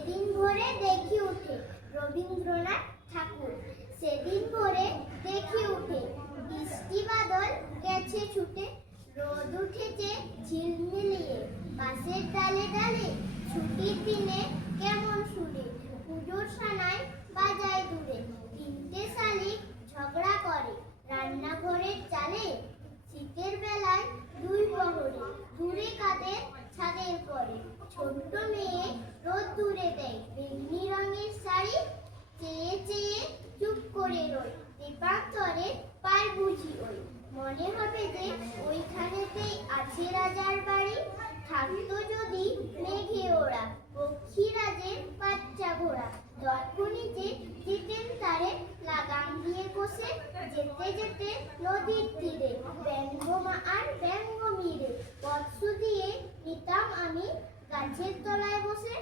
সেদিন ভোরে দেখি উঠে রবীন্দ্রনাথ ঠাকুর। সেদিন ভোরে দেখি উঠে বৃষ্টি বাদল গেছে ছুটে, রোদ উঠেছে ঝিলমিলিয়ে গাছের ডালে ডালে। ছুটির দিনে কেমন সুরে পুজোর সানায় বাজায় দূরে। তিনটে শালিক ঝগড়া করে রান্নাঘরের চালে। শীতের বেলায় দুই প্রহরে দূরে কাঁধে ছাদের পরে। ছোট্ট মেয়ে রোদ দূরে দেয় বেগুনি রঙের শাড়ি। চেয়ে চেয়ে চুপ করে রই দীপান্তরে পায় বুঝি ওই। মনে হবে যে ওইখানেতেই আছে রাজার বাড়ি। থাকতো যদি মেঘে ওরা পক্ষীরাজের বাচ্চা ঘোড়া। যখনই যে যেতেন তারে লাগাম দিয়ে কষে। যেতে যেতে নদীর তীরে ব্যঙ্গমা আর ব্যঙ্গ মিরে। বৎস দিয়ে নিতাম আমি গাছের তলায় বসে।